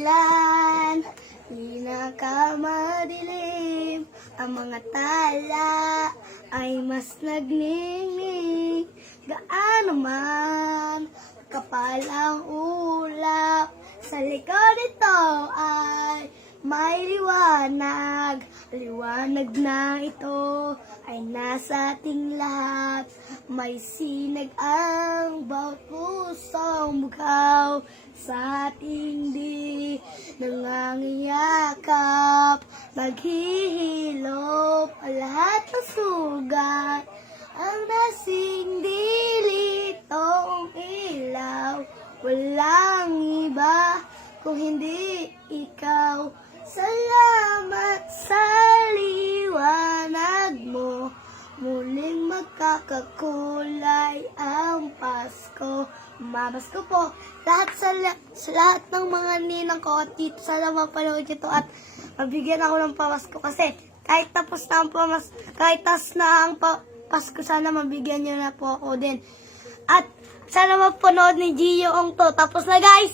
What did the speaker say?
kailan pinakamadilim, ang mga tala ay mas nagningning. Gaano man kapal ang ulap, sa likod nito ay may liwanag. Liwanag na ito ay nasa ating lahat. May sinag ang bawat pusong bukaw, sa ating di nangangiyakap. Naghihilop ang lahat ng sugat, ang nasing dilitong ilaw. Walang iba kung hindi ikaw. Salamat sa liwanag mo, muling magkakakulay ang Pasko. Mamasko po sa lahat ng mga ninang ko at tito. Sana mapanood ito at mabigyan ako ng pamasko kasi kahit tapos na ang Pasko, sana mabigyan nyo na po ako din. At sana mapanood ni Gio ang to. Tapos na, guys!